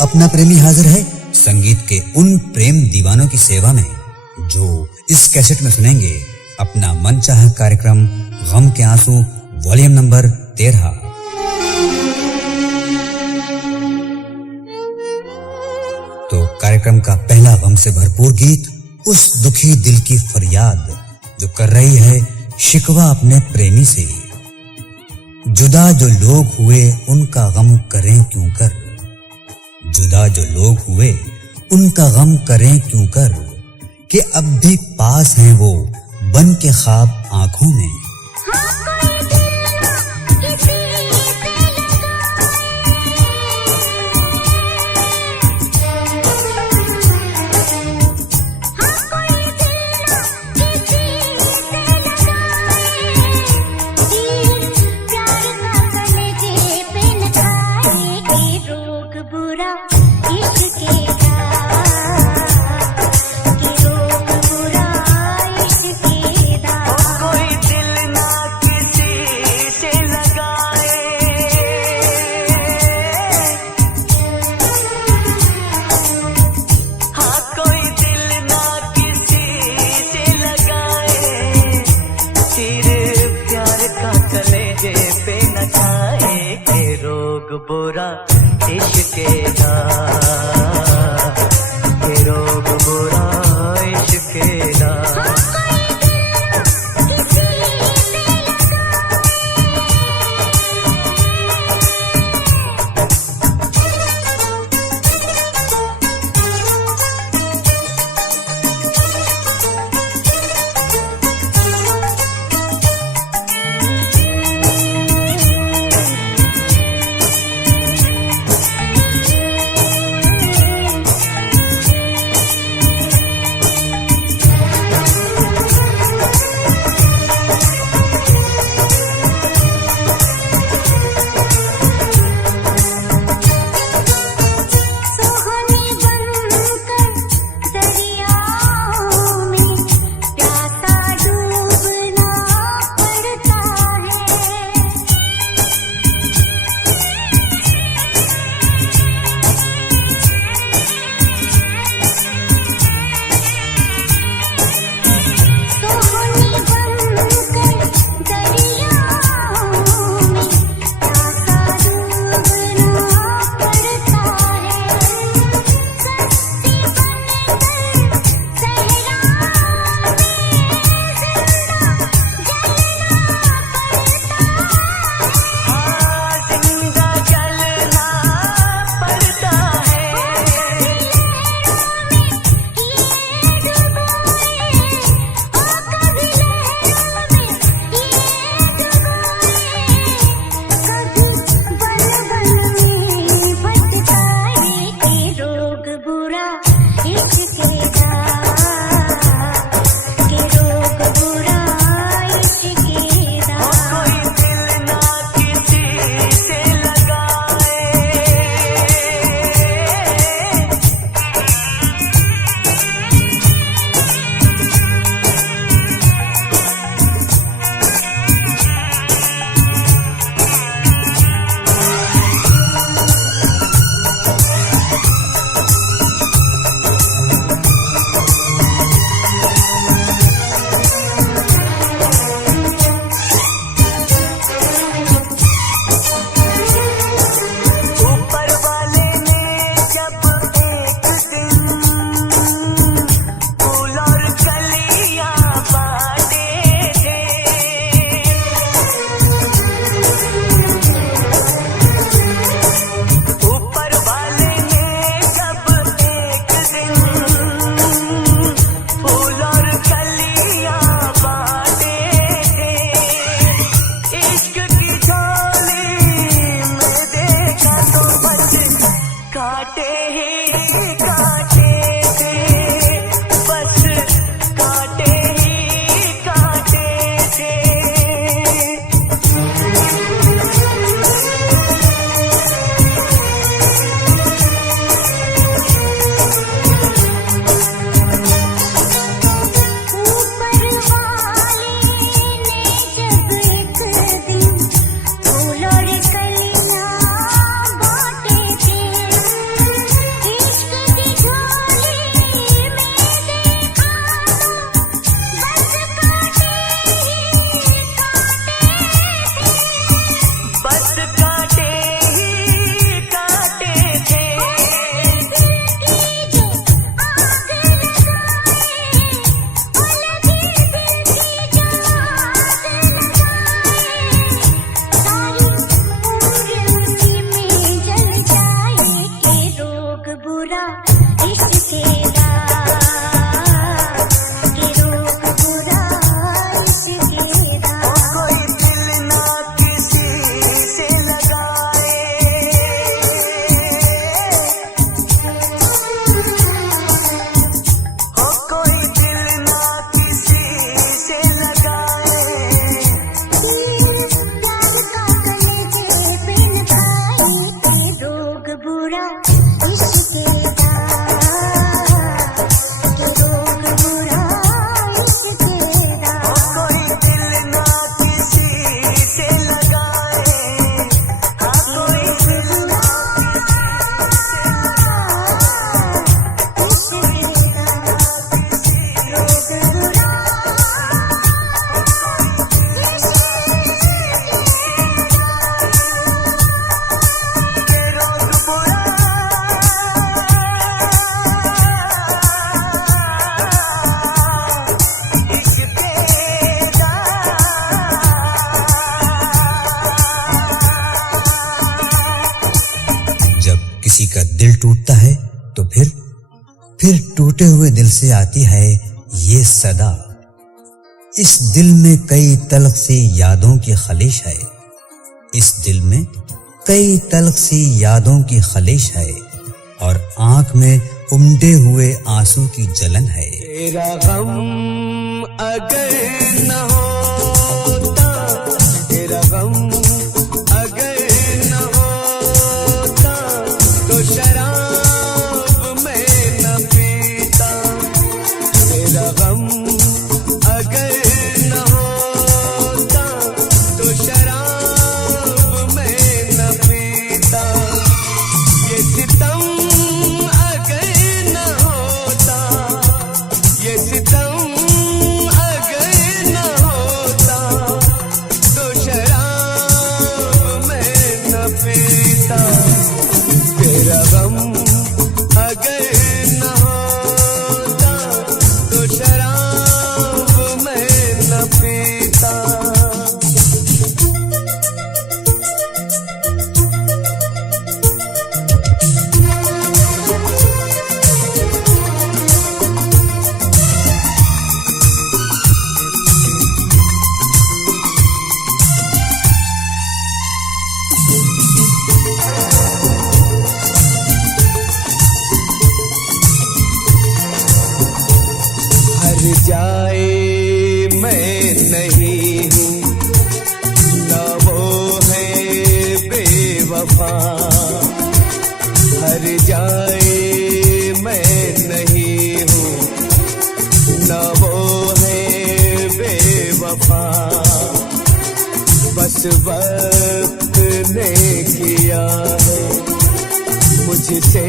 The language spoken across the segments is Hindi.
अपना प्रेमी हाजिर है संगीत के उन प्रेम दीवानों की सेवा में जो इस कैसेट में सुनेंगे अपना मनचाहा कार्यक्रम गम के आंसू वॉल्यूम नंबर 13। तो कार्यक्रम का पहला गम से भरपूर गीत उस दुखी दिल की फरियाद जो कर रही है शिकवा अपने प्रेमी से। जुदा जो लोग हुए उनका गम करें क्यों कर, जुदा जो लोग हुए उनका गम करें क्यों कर, कि अब भी पास हैं वो बन के ख्वाब आंखों में। बुरा इश्क का, के रोग बुरा इश्क का। फिर टूटे हुए दिल से आती है ये सदा। इस दिल में कई तल्ख सी यादों की खलिश है, इस दिल में कई तल्ख सी यादों की खलिश है, और आंख में उमड़े हुए आंसू की जलन है। तेरा गम अगर न होता, तेरा गम अगर न होता, तो शराब मैं न पीता। तेरा गम अगर न होता, तो शराब मैं न पीता। ये सितम अगर न होता, ये सितम अगर न होता, तो शराब मैं न पीता। तेरा गम अगर न होता, तो शराब मैं न पीता। हर जाए मैं नहीं हूँ, ना वो है बेवफा। हर जाए मैं नहीं हूँ, ना वो है बेवफा। बस वक्त ने किया है मुझसे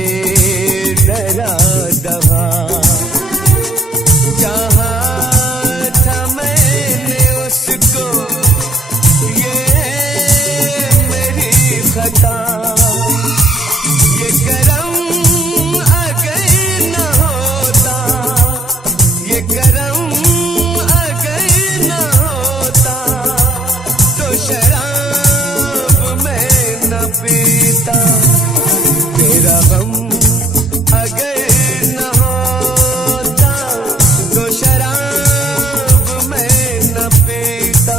डरा दगा। जहाँ था मैंने उसको, ये मेरी खता। ये करम अगर न होता, ये करम अगर न होता, तो शराब मैं न पीता। तेरा गम अगर न होता, तो शराब मैं न पीता।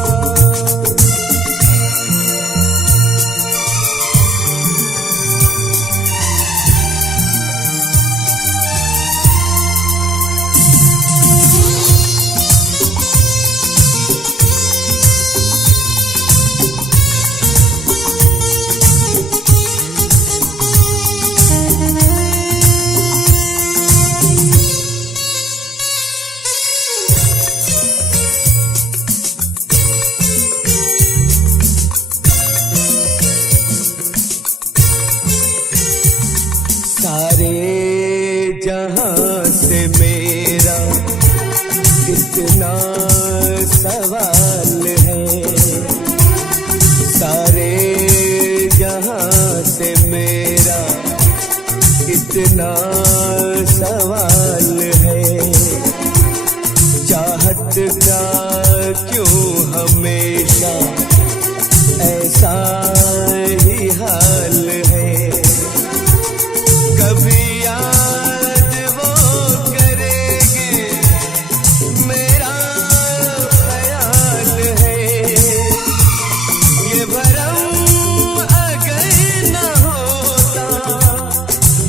सारे जहां से मेरा इतना सवाल है। सारे जहां से मेरा इतना सवाल है। चाहत का क्यों हमेशा ऐसा ही हाल है। कभी याद वो करेंगे, मेरा ख्याल है। ये भरम अगर न होता,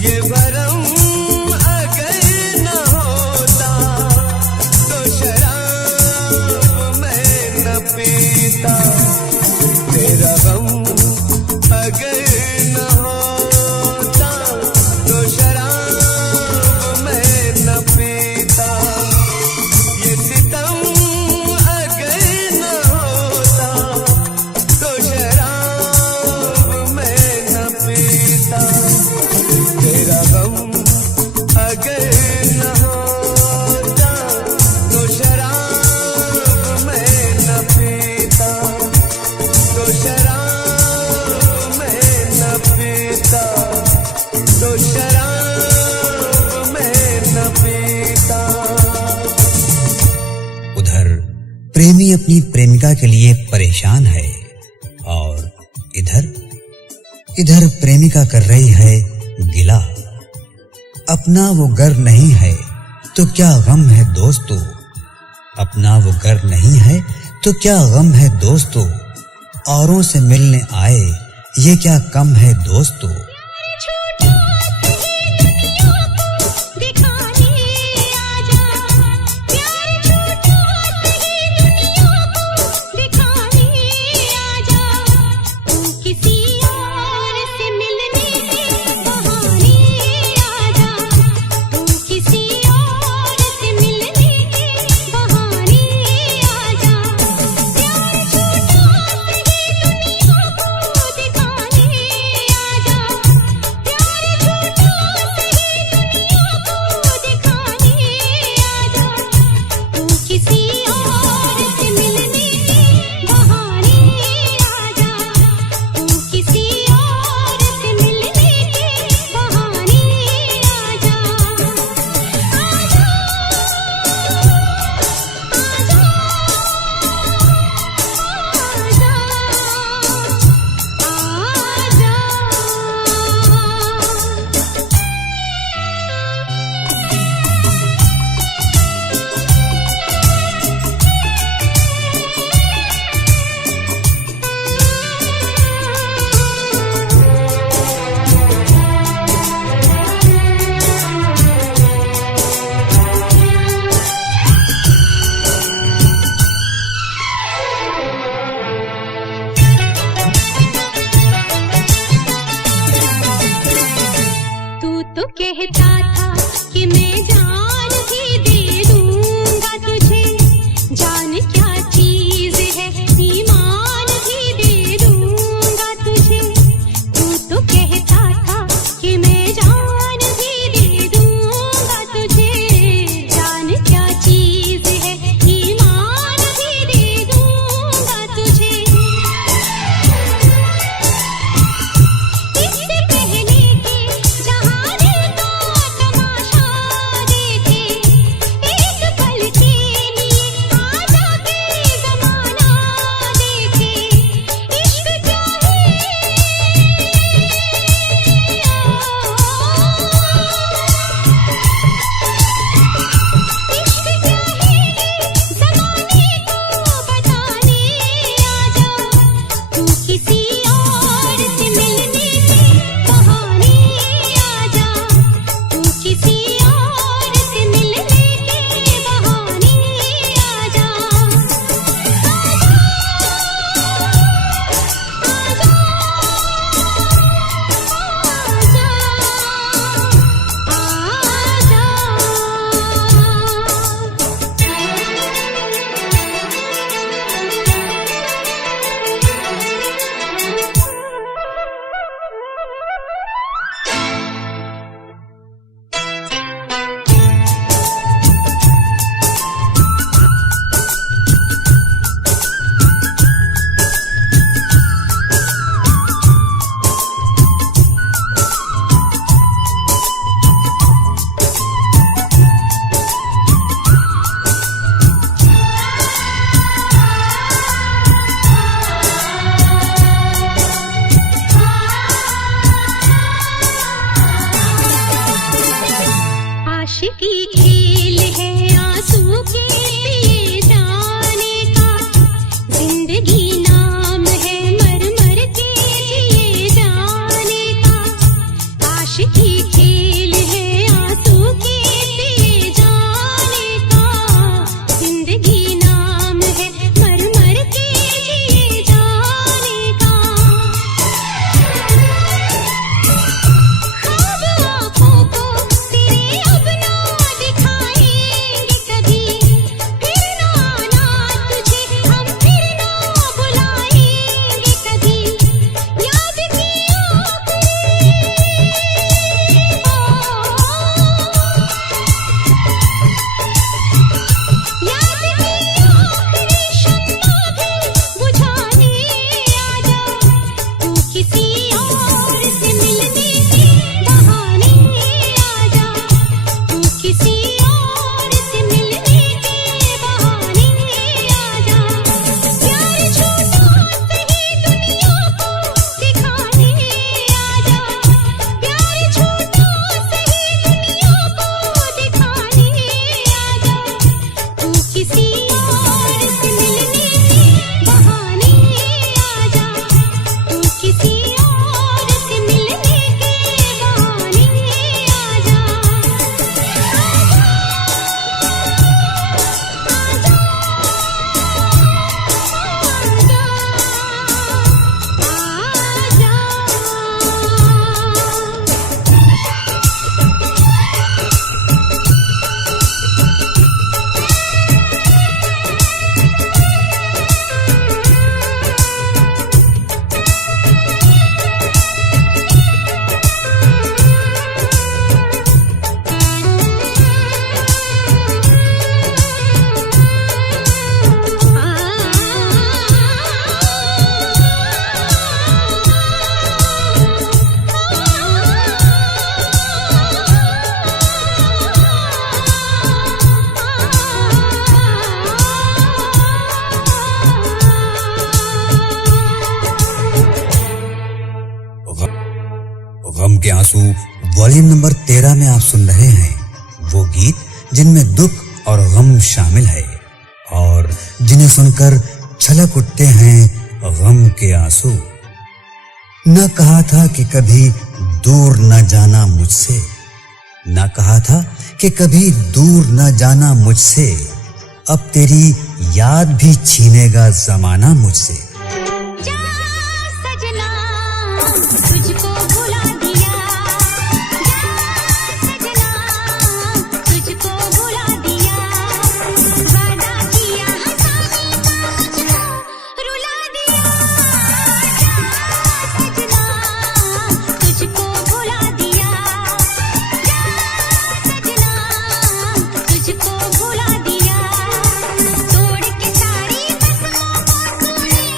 ये भरम अगर न होता, तो शराब मैं न पीता। तेरा गम अगर न होता, तो शराब मैं न पीता। ये सितम अगर न होता, तो शराब मैं न पीता। तेरा गम अगर न होता, तो शराब मैं न पीता। तो शराब मैं न पीता, तो शराब मैं न पीता। उधर प्रेमी अपनी प्रेमिका के लिए परेशान है, और इधर प्रेमिका कर रही है गिला। अपना वो घर नहीं है तो क्या गम है दोस्तों, अपना वो घर नहीं है तो क्या गम है दोस्तों, औरों से मिलने आए ये क्या कम है दोस्तों। आंसू वॉल्यूम नंबर 13 में आप सुन रहे हैं वो गीत जिनमें दुख और गम शामिल है और जिन्हें सुनकर छलक उठते हैं गम के आंसू। न कहा था कि कभी दूर न जाना मुझसे, न कहा था कि कभी दूर न जाना मुझसे, अब तेरी याद भी छीनेगा जमाना मुझसे। जा सजना तुझको भुला दिया, जा सजना तुझको भुला दिया, वादा किया हंसाने का मुझको रुला दिया, जा सजना तुझको भुला दिया, जा सजना तुझको भुला दिया, तोड़ के सारी कसमों को तूने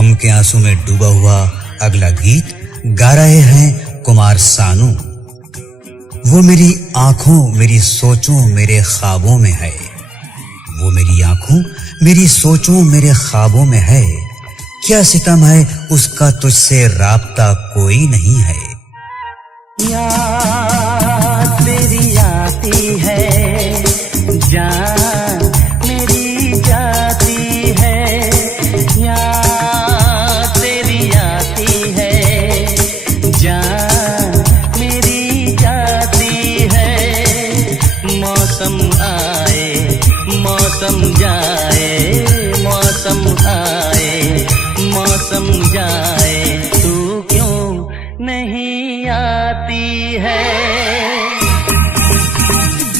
गम के आंसू में डूबा हुआ अगला गीत गा रहे हैं कुमार सानू। वो मेरी आंखों, मेरी सोचों, मेरे ख्वाबों में है। वो मेरी आंखों, मेरी सोचों, मेरे ख्वाबों में है। क्या सितम है उसका तुझसे राब्ता कोई नहीं है। याद तेरी आती है, जान मेरी जाती है। याद तेरी आती है, जान मेरी जाती है। मौसम आए मौसम जाए, मौसम आए मौसम जाए, तू क्यों नहीं आती है।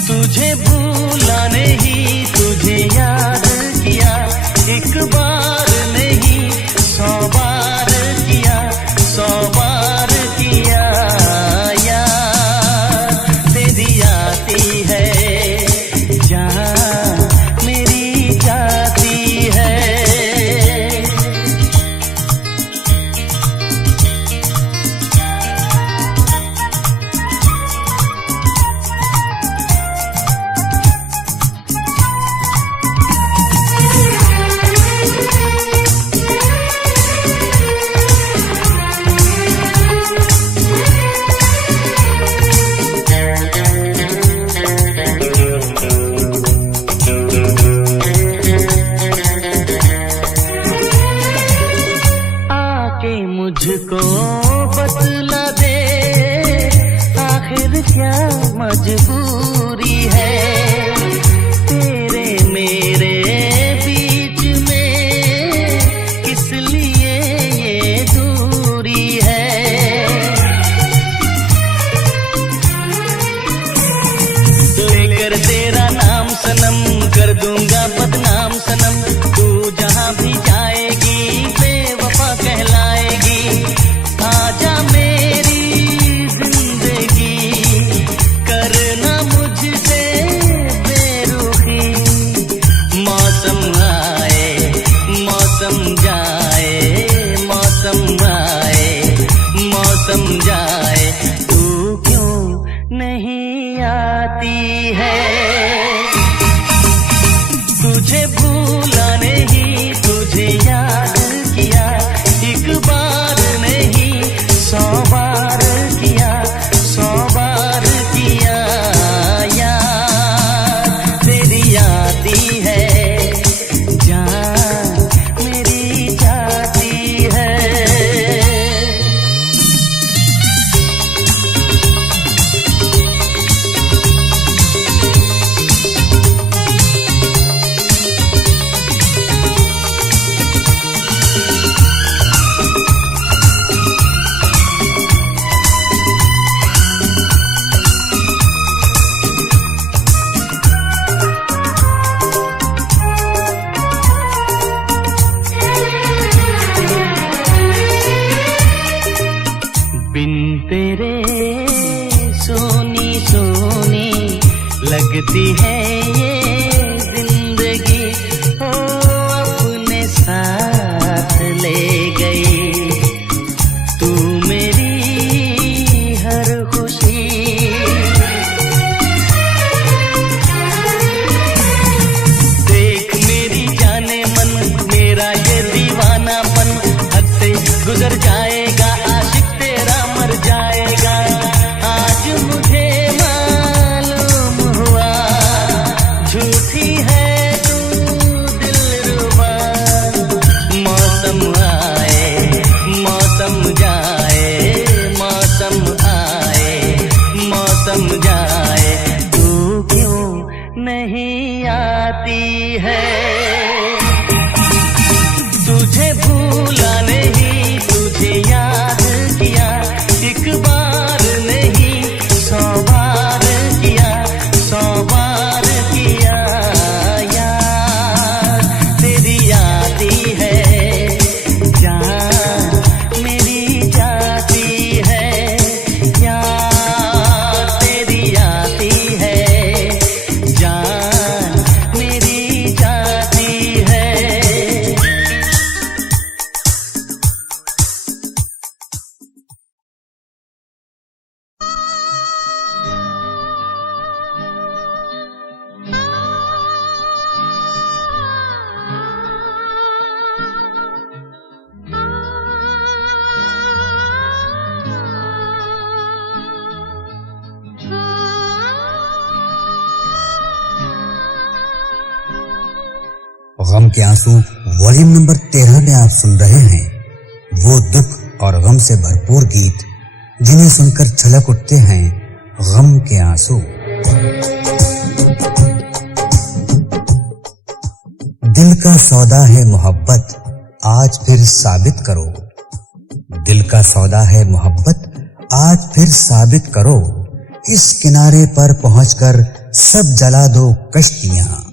तुझे भूला नहीं, तुझे याद किया, एक बार नहीं 100 बार किया, 100 बार किया। याद तेरी आती है, जान मेरी जाती है। मुझको बतला दे आखिर क्या मजबूरी है, तेरे मेरे बीच में किस लिए ये दूरी है। लेकर तेरा नाम सनम कर दूंगा बदनाम सनम, तू जहां भी जाएगी बेवफा कहलाएगी। आजा मेरी जिंदगी, करना मुझसे बेरुखी। मौसम आए मौसम जाए, मौसम आए मौसम जाए, तू क्यों नहीं आती है। तुझे भूला नहीं, तुझे याद किया, एक बार नहीं 100 बार किया, 100 बार किया। याद तेरी आती है, जान मेरी जाती है। बिन तेरे सोनी सोनी लगती है ये जिंदगी, ओ अपने साथ ले गई तू मेरी हर खुशी। देख मेरी जाने मन, मेरा ये दीवानापन हद से गुजर जाएगा, आशिक तेरा मर जाएगा। आज मुझे मालूम हुआ झूठी है तू दिलरुबा। मौसम आए मौसम जाए, मौसम आए मौसम जाए, तू क्यों नहीं आती है। तुझे भूला नहीं, तुझे याद किया, एक बार नहीं 100 बार किया, 100 बार किया। याद तेरी आती है, जान मेरी जाती है। याद तेरी आती है, जान मेरी जाती है। गम के आंसू वॉल्यूम नंबर 13 में आप सुन रहे हैं वो दुख और गम से भरपूर गीत जिन्हें सुनकर छलक उठते हैं गम के आंसू। दिल का सौदा है मोहब्बत, आज फिर साबित करो। दिल का सौदा है मोहब्बत, आज फिर साबित करो। इस किनारे पर पहुंचकर सब जला दो कश्तियां।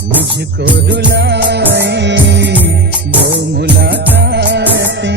मुझको रुलाए वो मुलाकातें।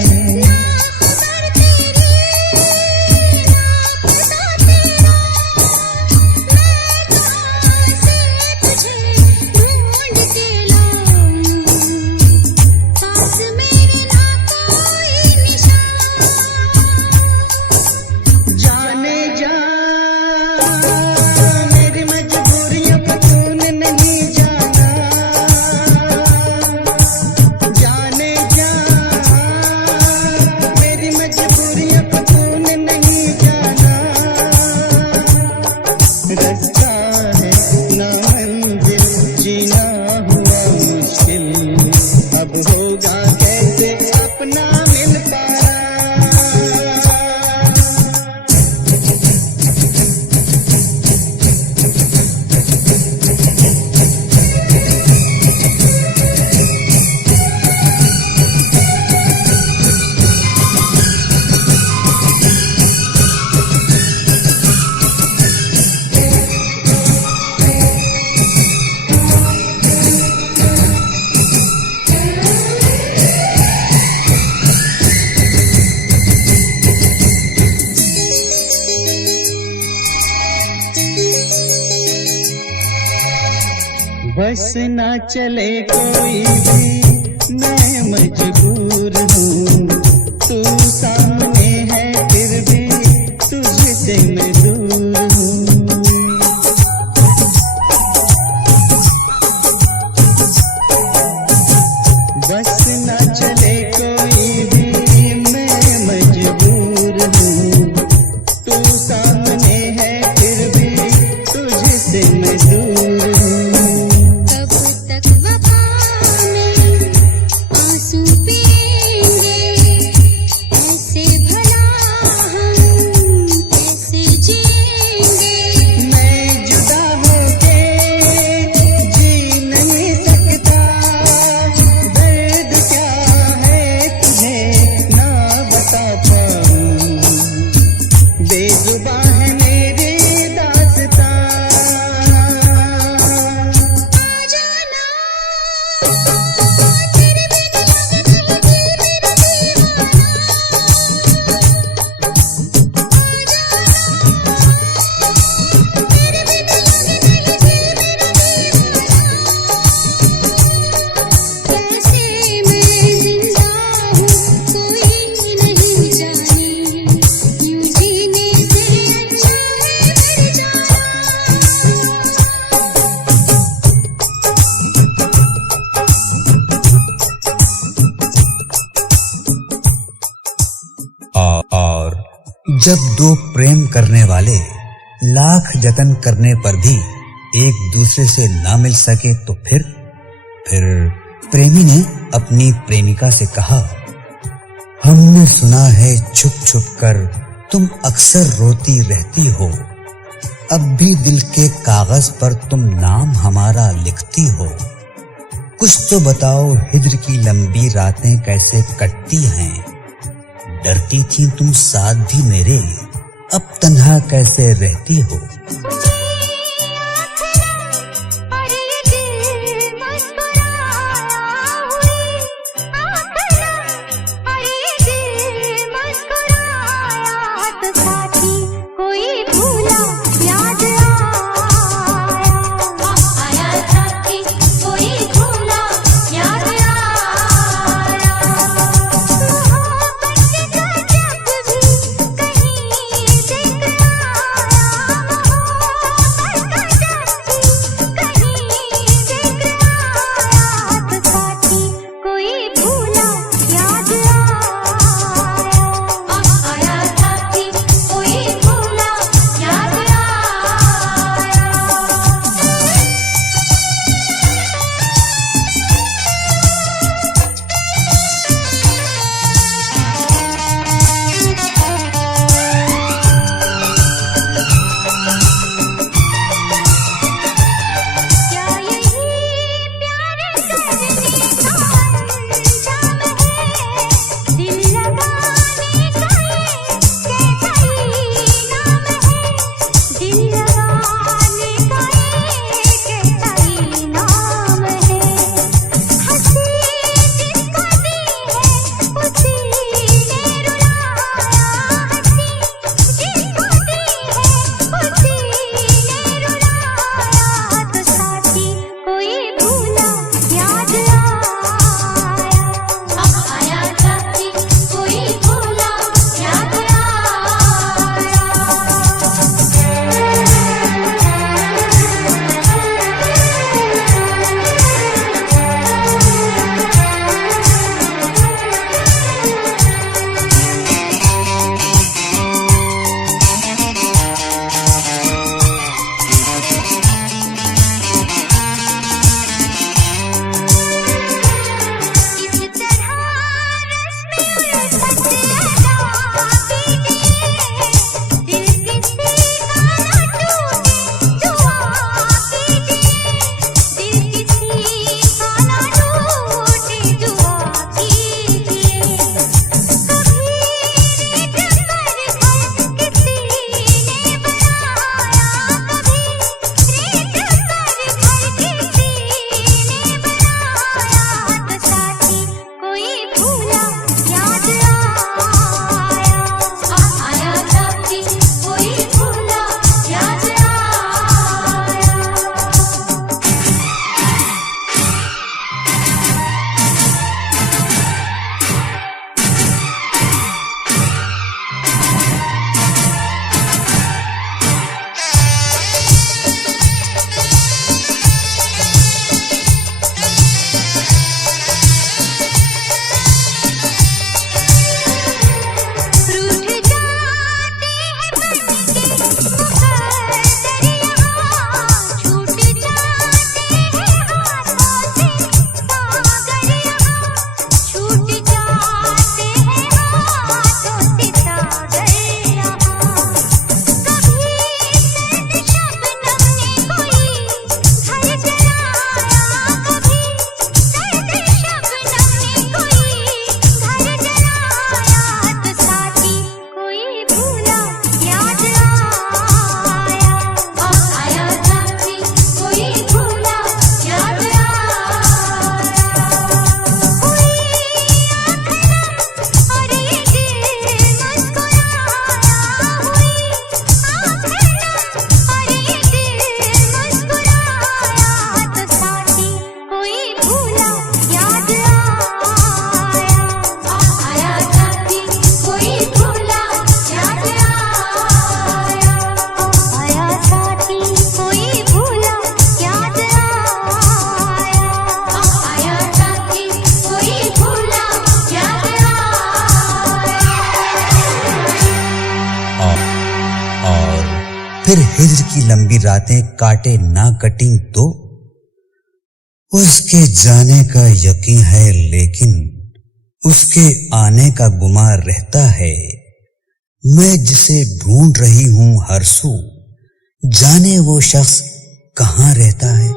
बस ना चले कोई भी मैं मजबूर हूँ, तू सामने है फिर भी तुझसे मैं दूर हूँ। बस ना चले कोई भी मैं मजबूर हूँ, तू सामने है फिर भी तुझसे मैं दूर हूँ। क्या जब दो प्रेम करने वाले लाख जतन करने पर भी एक दूसरे से ना मिल सके तो फिर प्रेमी ने अपनी प्रेमिका से कहा, हमने सुना है छुप छुप कर तुम अक्सर रोती रहती हो, अब भी दिल के कागज पर तुम नाम हमारा लिखती हो। कुछ तो बताओ हिज्र की लंबी रातें कैसे कटती हैं, डरती थी तुम साथ भी मेरे, अब तन्हा कैसे रहती हो। फिर हिज्र की लंबी रातें काटे ना कटी तो उसके जाने का यकीन है लेकिन उसके आने का गुमान रहता है। मैं जिसे ढूंढ रही हूं हर सू, जाने वो शख्स कहां रहता है।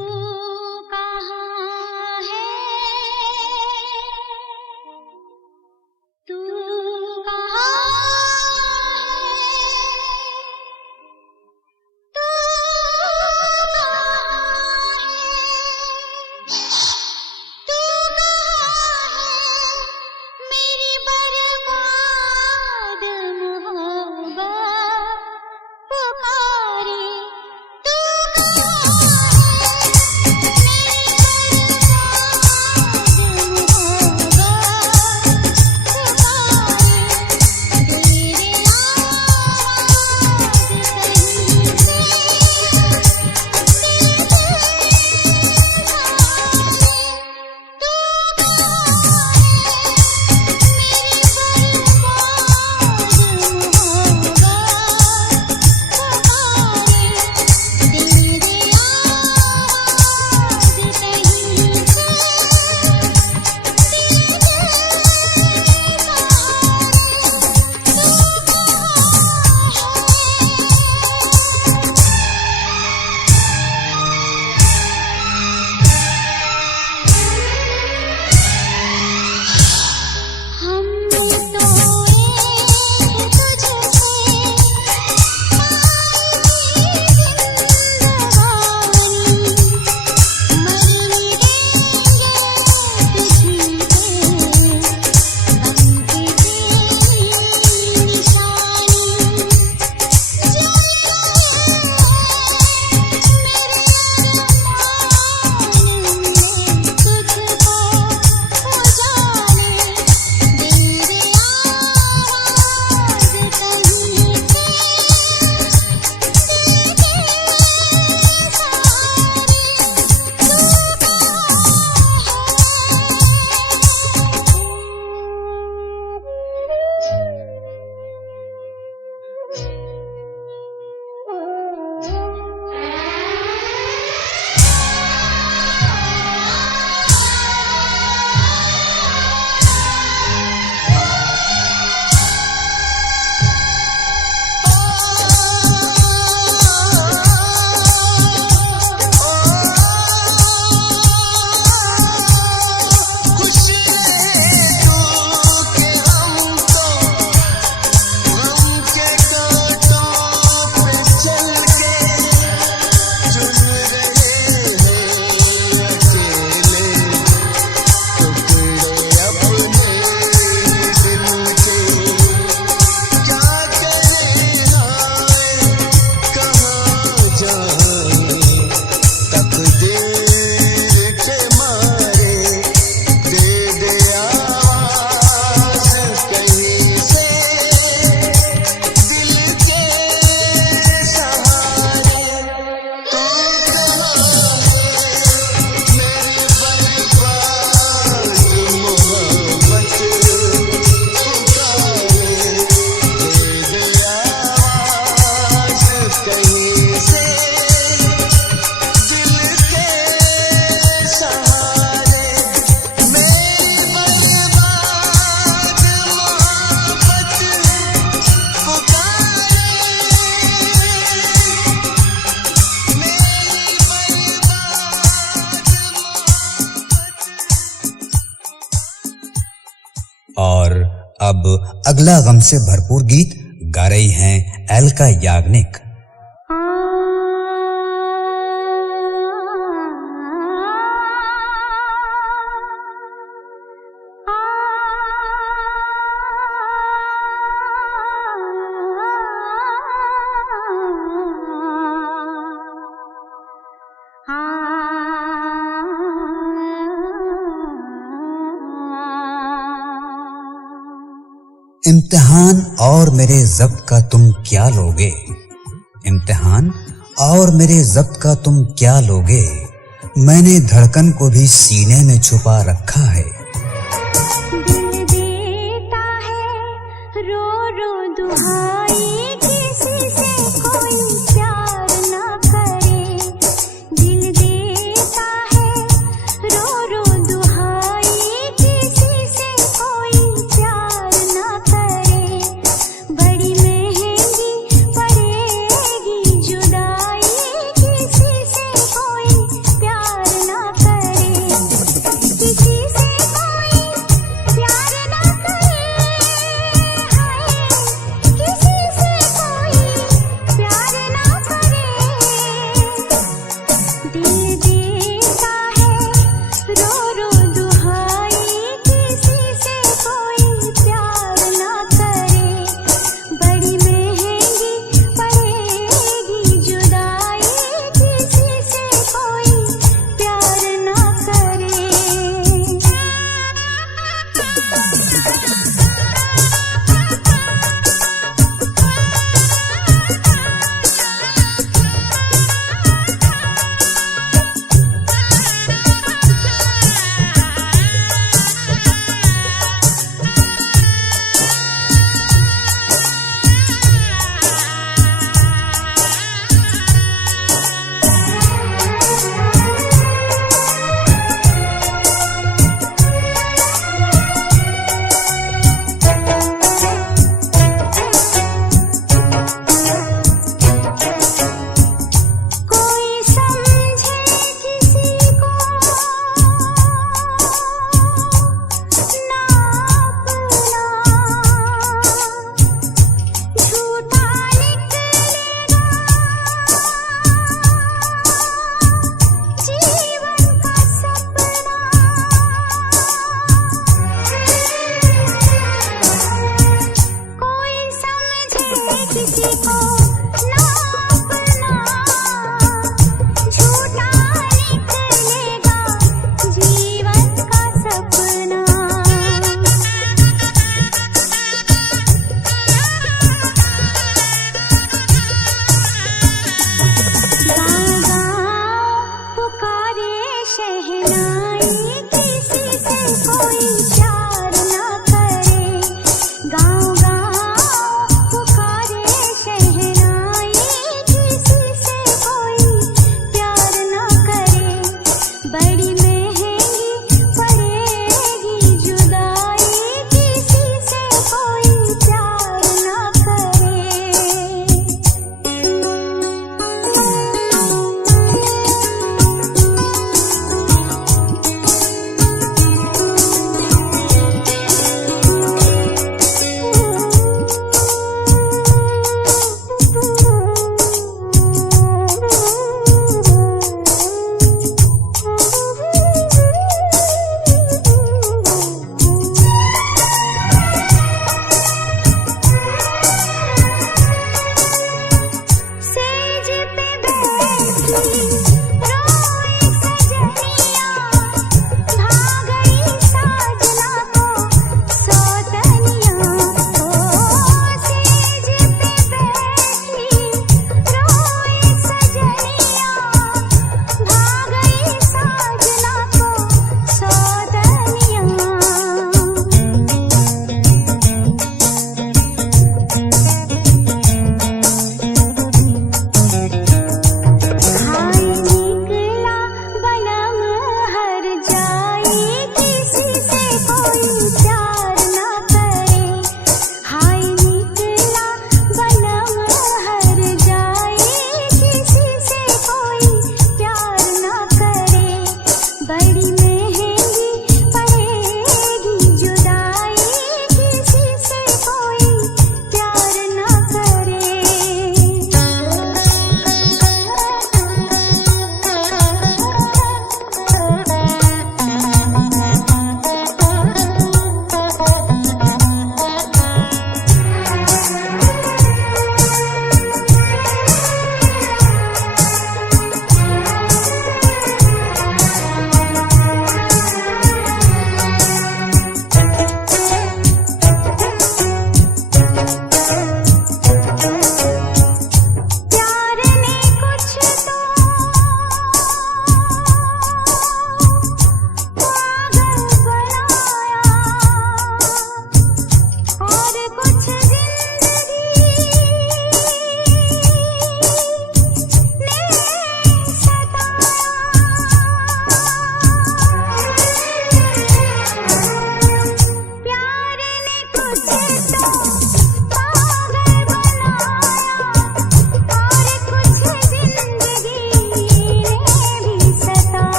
और अब अगला गम से भरपूर गीत गा रही हैं एल्का याग्निक। इम्तिहान और मेरे ज़ब्त का तुम क्या लोगे, इम्तिहान और मेरे ज़ब्त का तुम क्या लोगे, मैंने धड़कन को भी सीने में छुपा रखा है। दिल देता है रो रो दुहाई, किसी से कोई प्यार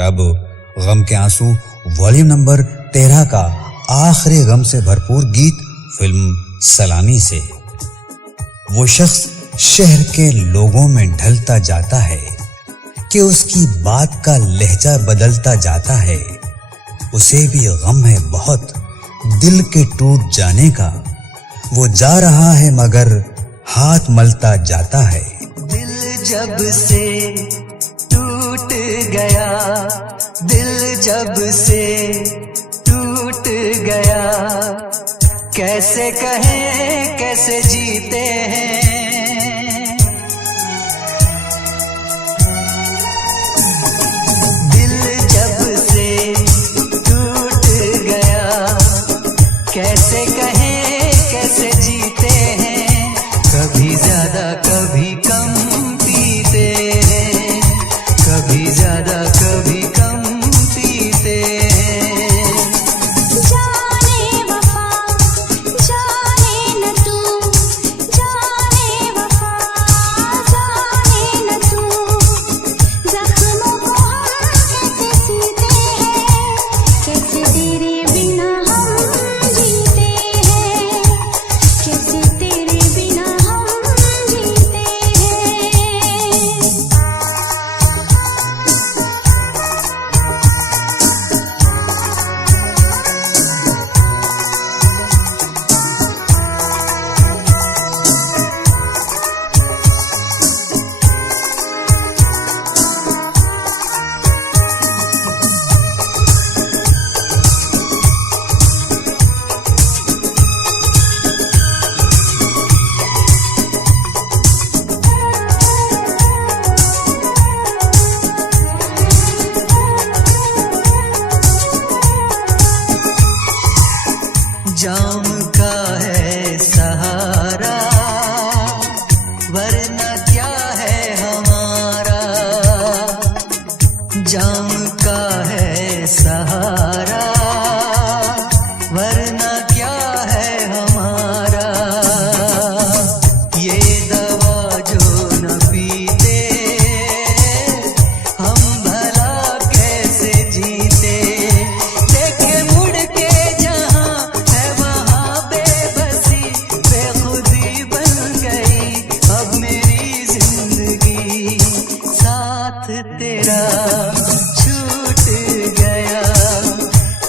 और अब गम के आंसू वॉल्यूम नंबर 13 का आखिरी गम से भरपूर गीत फिल्म सलामी से। वो शख्स शहर के लोगों में ढलता जाता है कि उसकी बात का लहजा बदलता जाता है। उसे भी गम है बहुत दिल के टूट जाने का। वो जा रहा है मगर हाथ मलता जाता है। दिल जब से टूट गया, दिल जब से टूट गया, कैसे कहें कैसे जीते हैं। दिल जब से टूट गया, कैसे कहें कैसे जीते हैं। कभी ज्यादा कभी कम पीते हैं, कभी ज्यादा कभी कम पीते हैं। जाने वफा जाने न तू, जाने वफा जाने न तू, जख्मों को हम कैसे सीते हैं, कैसे तेरे बिना हम जीते हैं, कैसे तेरे बिना हम जीते हैं। जाम का है सहारा, वरना क्या है हमारा। जाम का है सहारा, वरना क्या है हमारा। ये दवा जो न पीते, हम भला कैसे जीते। देखे मुड़ के जहां है वहां बेबसी, बेखुदी बन गई अब मेरी जिंदगी। साथ तेरा छूट गया,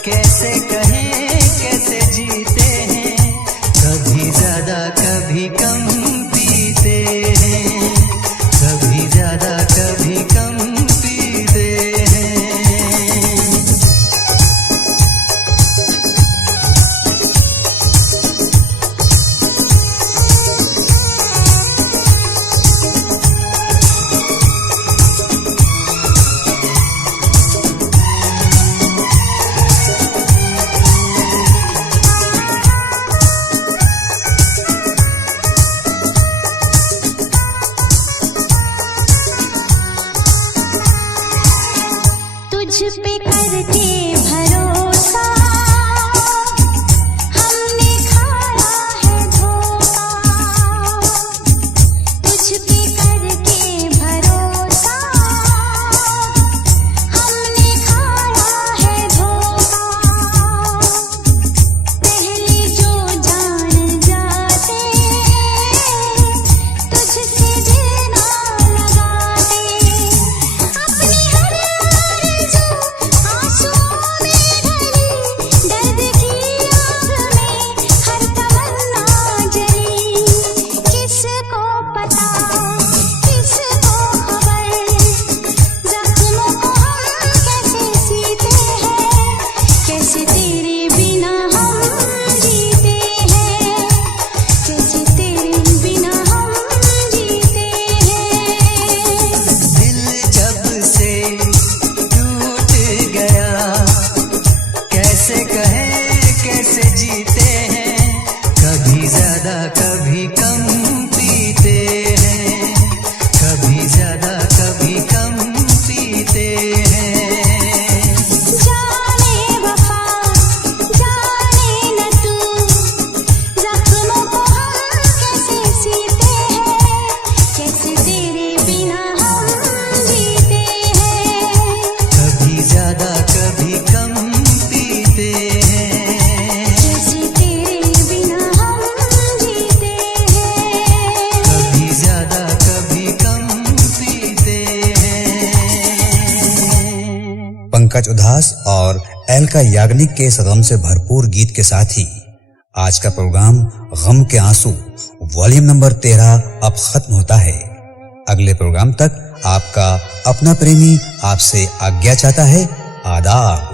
कैसे कहें कैसे जीते हैं। कभी ज्यादा कभी कम पीते हैं, कभी ज्यादा कभी कम पीते हैं। तुझ पे करके भरोसा हमने खाया है धोखा। तुझ पे करके भरोसा हमने खाया है धोखा। पहले जो जान जाते तुझसे दिल ना लगाते। अपनी हर आरज़ू आंसुओं पंकज उधास और एलका याग्निक के इस गम से भरपूर गीत के साथ ही आज का प्रोग्राम गम के आंसू वॉल्यूम नंबर 13 अब खत्म होता है। अगले प्रोग्राम तक आपका अपना प्रेमी आपसे आज्ञा चाहता है। आदाब।